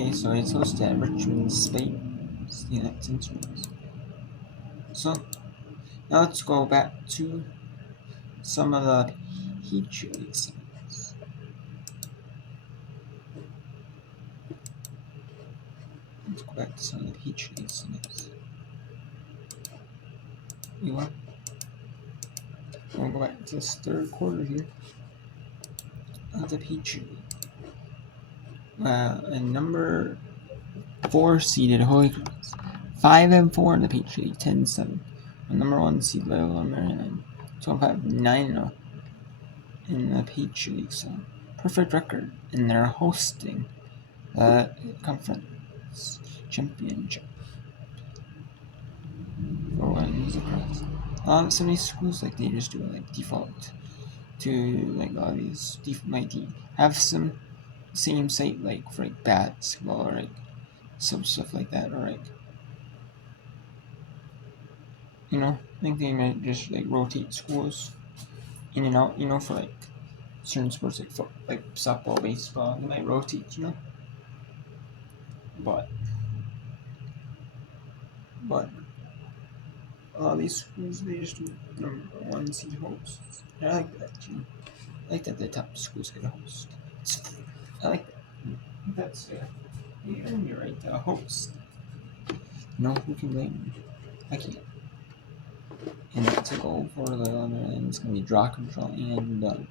Okay, so it's hosted at Richmond, Spain. It's the United States. So now let's go back to some of the Peach League sites. Let's go back to some of the Peach League sites. You want? We'll go back to this third quarter here of the Peach League. And number 4 seeded Holy Cross, 5-4 in the Peach League, 10-7. And number 1 seed Loyola Maryland, 12-5, 9-0 in the Peach League. So perfect record, and they're hosting the conference championship for women's lacrosse. Some of these schools, like, they just do it like default to like all these might have some same site like for like basketball or like some stuff like that, or like, you know, I think they might just like rotate schools in and out, you know, for like certain sports like softball, baseball, they might rotate, you know. But a lot of these schools, they just do number 1 seed hosts. I like that, you know. I like that the top schools get a host. I like that. That's you earn your right to a host. No, who can blame you? I can't. And that's a goal for the other, and it's gonna be draw control and done.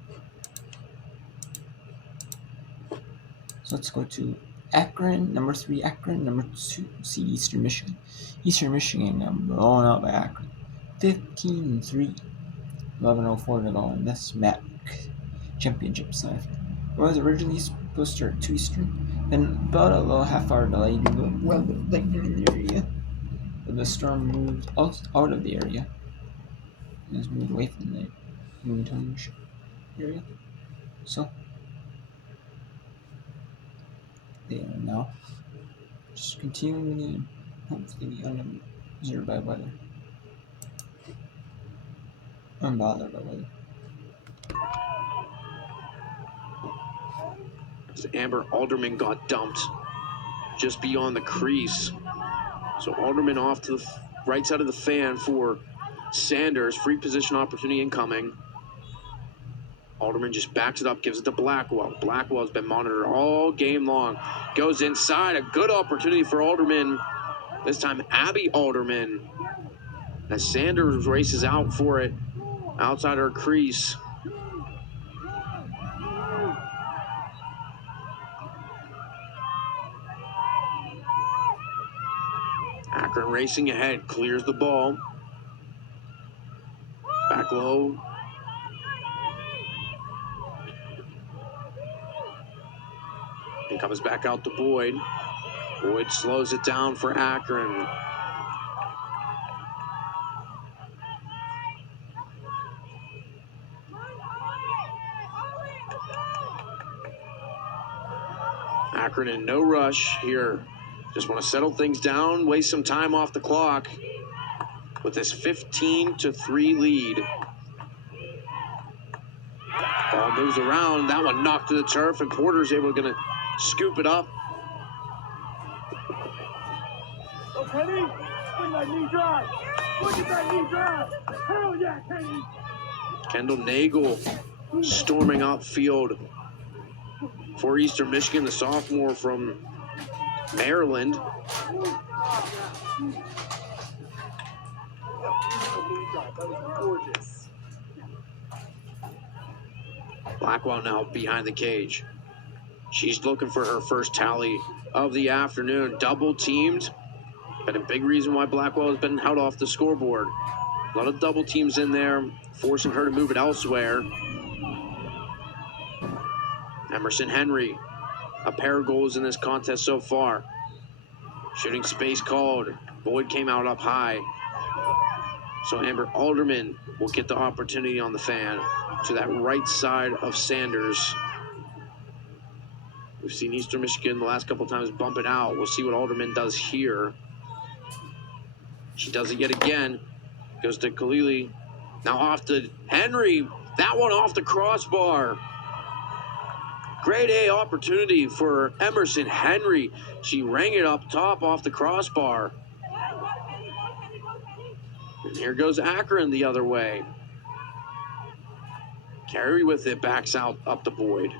So let's go to Akron, number 3 Akron, number 2 seed Eastern Michigan. Eastern Michigan blown out by Akron, 15-3, 11:04 to go in this MAC championship semifinal. It was originally supposed to start 2 Eastern, then about a little half-hour delay due to weather lightning in the area. But the storm moved out of the area. It has moved away from the Moontongue area. So they are now just continuing the game, hopefully be unbothered by weather. Amber Alderman got dumped just beyond the crease. So Alderman off to the right side of the fan for Sanders. Free position opportunity incoming. Alderman just backs it up, gives it to Blackwell. Blackwell's been monitored all game long. Goes inside, a good opportunity for Alderman. This time Abby Alderman. As Sanders races out for it, outside her crease. Akron racing ahead, clears the ball. Back low. He comes back out to Boyd. Boyd slows it down for Akron. Akron in no rush here. Just want to settle things down, waste some time off the clock with this 15-3 lead. Ball moves around. That one knocked to the turf, and Porter's able to scoop it up. Oh, Kenny, bring that knee drive. Look at that knee drive. Hell yeah, Kenny. Kendall Nagel storming upfield for Eastern Michigan, the sophomore from Maryland. That was gorgeous. Blackwell now behind the cage. She's looking for her first tally of the afternoon. Double teamed. Been a big reason why Blackwell has been held off the scoreboard. A lot of double teams in there, forcing her to move it elsewhere. Emerson Henry, a pair of goals in this contest so far. Shooting space called. Boyd came out up high. So Amber Alderman will get the opportunity on the fan to that right side of Sanders. We've seen Eastern Michigan the last couple times bump it out. We'll see what Alderman does here. She does it yet again. Goes to Khalili. Now off to Henry. That one off the crossbar. Grade A opportunity for Emerson Henry. She rang it up top off the crossbar. And here goes Akron the other way. Carey with it, backs out up the void.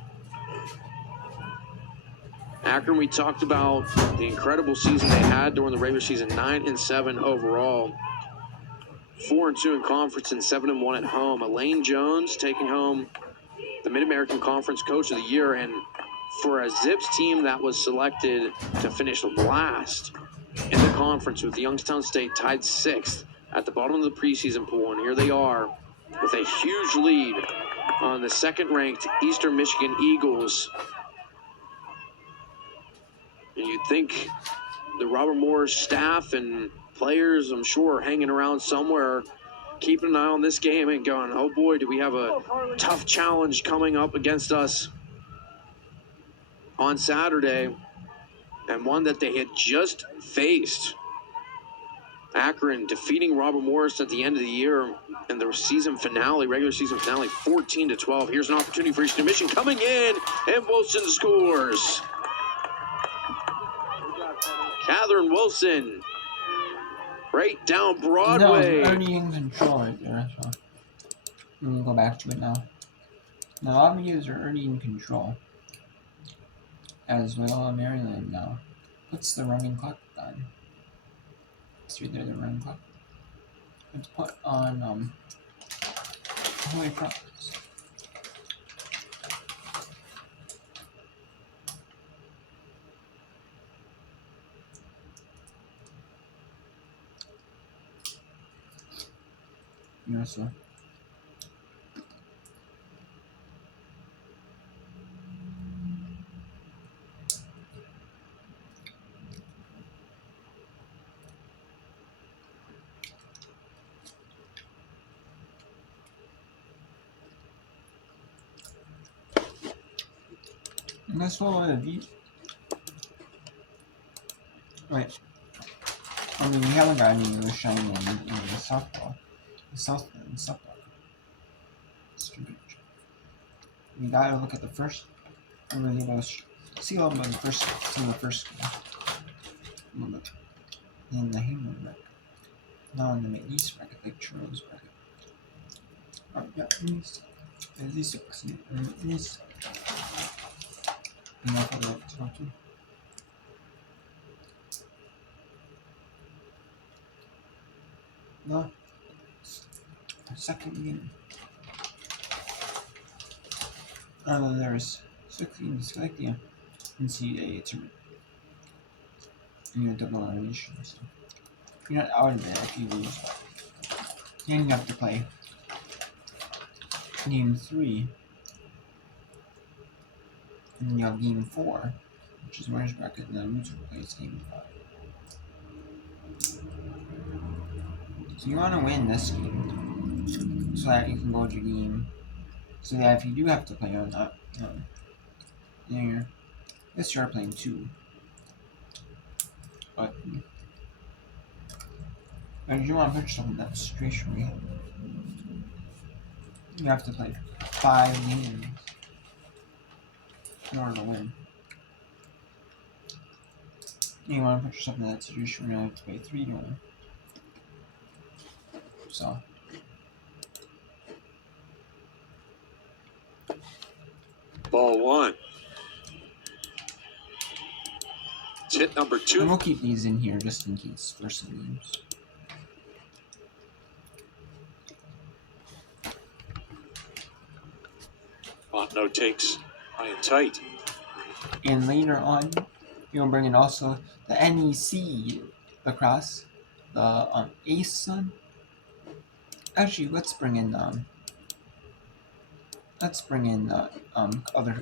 Akron, we talked about the incredible season they had during the regular season, 9-7 overall. 4-2 in conference and 7-1 at home. Elaine Jones taking home the Mid-American Conference Coach of the Year, and for a Zips team that was selected to finish last in the conference with Youngstown State tied 6th at the bottom of the preseason pool, and here they are with a huge lead on the second-ranked Eastern Michigan Eagles. And you'd think the Robert Morris staff and players, I'm sure, are hanging around somewhere, keeping an eye on this game and going, oh boy, do we have a tough challenge coming up against us on Saturday, and one that they had just faced. Akron defeating Robert Morris at the end of the year in the season finale, regular season finale, 14-12. Here's an opportunity for Eastern Michigan coming in, and Wilson scores. Catherine Wilson, right down Broadway. No, already in control right there, so I'm gonna go back to it now. Now, a lot of you guys are already in control. As well, Maryland now. What's the running clock done? It's right there, the running clock. Let's put on, Holy Cross. Yes, sir. And that's all of these. Right. I mean, we haven't got any of shiny in the softball. The softball. We gotta look at the first. I'm really gonna see all of the first, some of the first. A little bit. In the Hamlin bracket. Now in the East bracket, like Charles bracket. Alright, yeah, these six. These. Enough of that talking. No. Second game. There's 16 select the NCAA tournament. And you're double elimination, so you're not out of there if you lose. And you have to play game 3. And then you have game 4, which is winners bracket, and then loser plays game 5. So you want to win this game so that you can go to game. So that if you do have to play on that, then you're playing 2. But you want to put yourself in that situation where you have to play 5 games in order to win. You want to put yourself in that situation where you have to play 3 to win. So. Ball 1. It's hit number 2. And we'll keep these in here just in case for some games. Fontenot takes high and tight. And later on, you'll bring in also the NEC Lacrosse, the ASUN. Actually, let's bring in other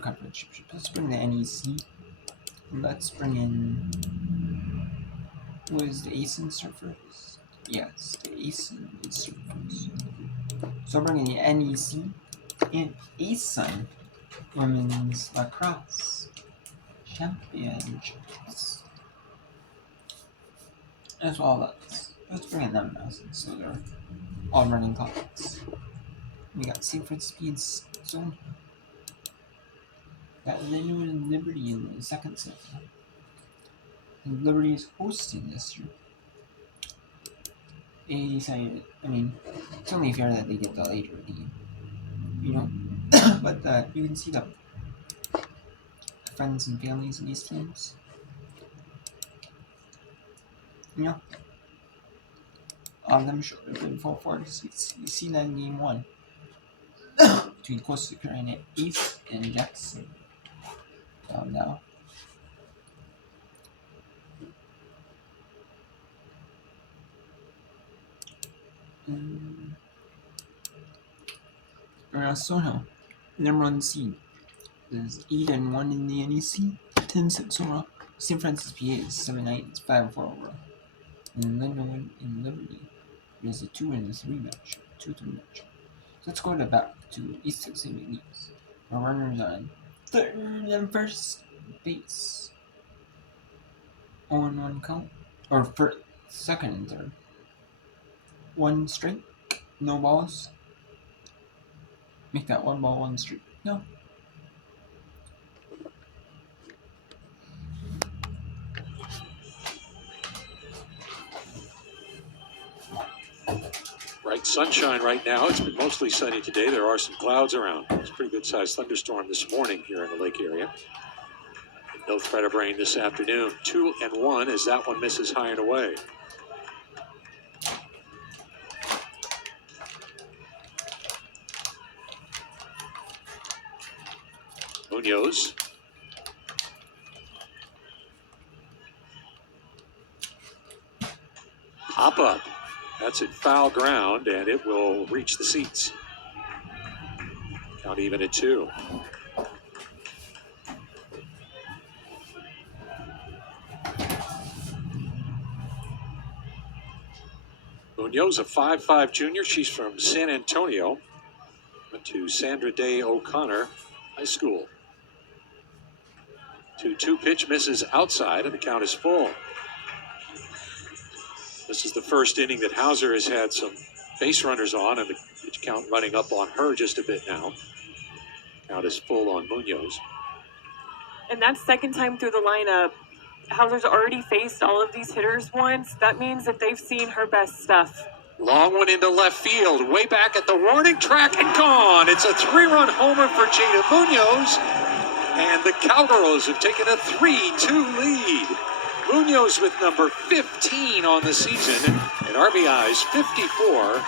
conference championships. Let's bring the NEC. Let's bring in, who is the ASUN surfers? Yes, the ASUN is surfers. So bring in the NEC and ASUN Women's Lacrosse Championships. As well as, let's bring in them now since so they're all running clocks. We got Secret Speeds Zone. Got Leno and Liberty in the second set. And Liberty is hosting this year. They decided, I mean, it's only fair that they get the later game, you know. But you can see the friends and families in these teams. You know, them show a good full force. You see that in game 1 between Costa Carolina Ace and Jackson. Now. Arizona, number 1 seed, is 8-1 in the NEC. 10-6 overall. St. Francis PA is 7-9. It's 5-4 overall. And Leno in Liberty is a 2-3 match. 2-3 match. So let's go back to East Texas Leagues. Our runners on third and first base. 0-1 count. Or first, second and third. 1 strike. No balls. Make that 1 ball 1 strike. No. Bright sunshine right now. It's been mostly sunny today. There are some clouds around. It's a pretty good sized thunderstorm this morning here in the lake area. No threat of rain this afternoon. 2-1 as that one misses high and away. Munoz. Hop up. That's at foul ground, and it will reach the seats. Count even at 2. Munoz, a 5'5" junior. She's from San Antonio. Went to Sandra Day O'Connor High School. 2-2 pitch misses outside, and the count is full. This is the first inning that Hauser has had some base runners on, and the pitch count running up on her just a bit now. Count is full on Munoz. And that's second time through the lineup. Hauser's already faced all of these hitters once. That means that they've seen her best stuff. Long one into left field, way back at the warning track and gone. It's a 3-run homer for Jada Munoz, and the Cowgirls have taken a 3-2 lead. Munoz with number 15 on the season, and RBIs 54,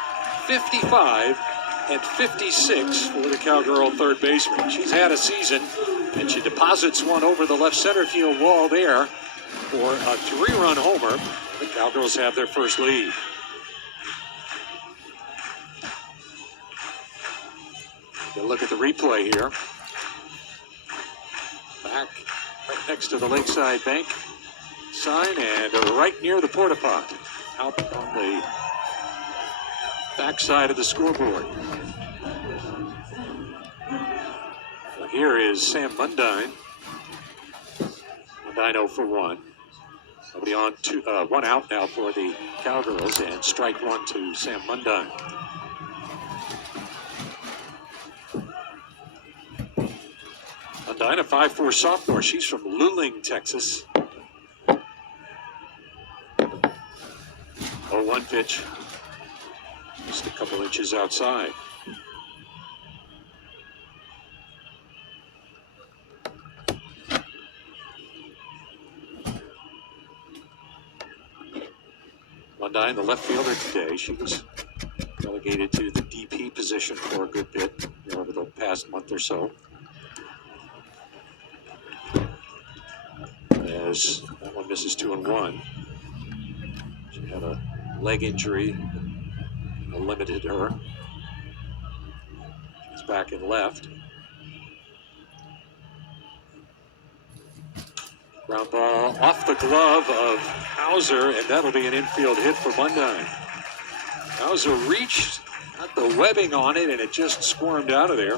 55, and 56 for the Cowgirl third baseman. She's had a season, and she deposits one over the left center field wall there for a 3-run homer. The Cowgirls have their first lead. Get a look at the replay here. Back right next to the Lakeside Bank sign and right near the porta pot, out on the back side of the scoreboard. So here is Sam Mundine. Mundine 0 for 1. Nobody on, 1 out now for the Cowgirls, and strike 1 to Sam Mundine. Mundine, a 5'4" sophomore. She's from Luling, Texas. 0-1 pitch. Just a couple inches outside. Mundine, the left fielder today. She was relegated to the DP position for a good bit over the past month or so. As that one misses 2-1. She had a leg injury that limited her. She's back and left. Ground ball off the glove of Hauser, and that'll be an infield hit for Mundine. Hauser reached, got the webbing on it, and it just squirmed out of there.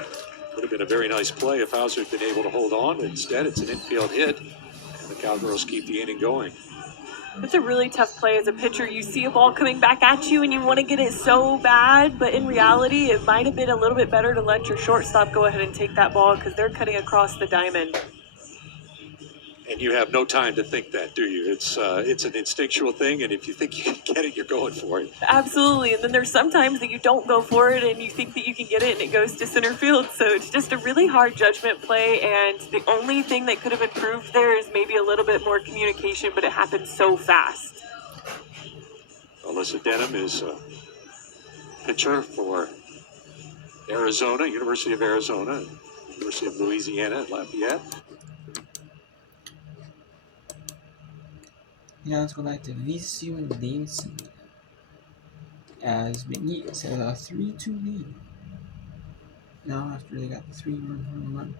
Would have been a very nice play if Hauser had been able to hold on. Instead, it's an infield hit, and the Cowgirls keep the inning going. It's a really tough play as a pitcher. You see a ball coming back at you and you want to get it so bad, but in reality, it might have been a little bit better to let your shortstop go ahead and take that ball because they're cutting across the diamond. And you have no time to think that, do you? It's an instinctual thing, and if you think you can get it, you're going for it. Absolutely. And then there's sometimes that you don't go for it and you think that you can get it and it goes to center field. So it's just a really hard judgment play. And the only thing that could have improved there is maybe a little bit more communication, but it happened so fast. Alyssa Denham is a pitcher for Arizona, University of Arizona, University of Louisiana at Lafayette. Now let's go back to VCU and Davidson as McNeese has a 3-2 lead. Now after they got the 3-run home run.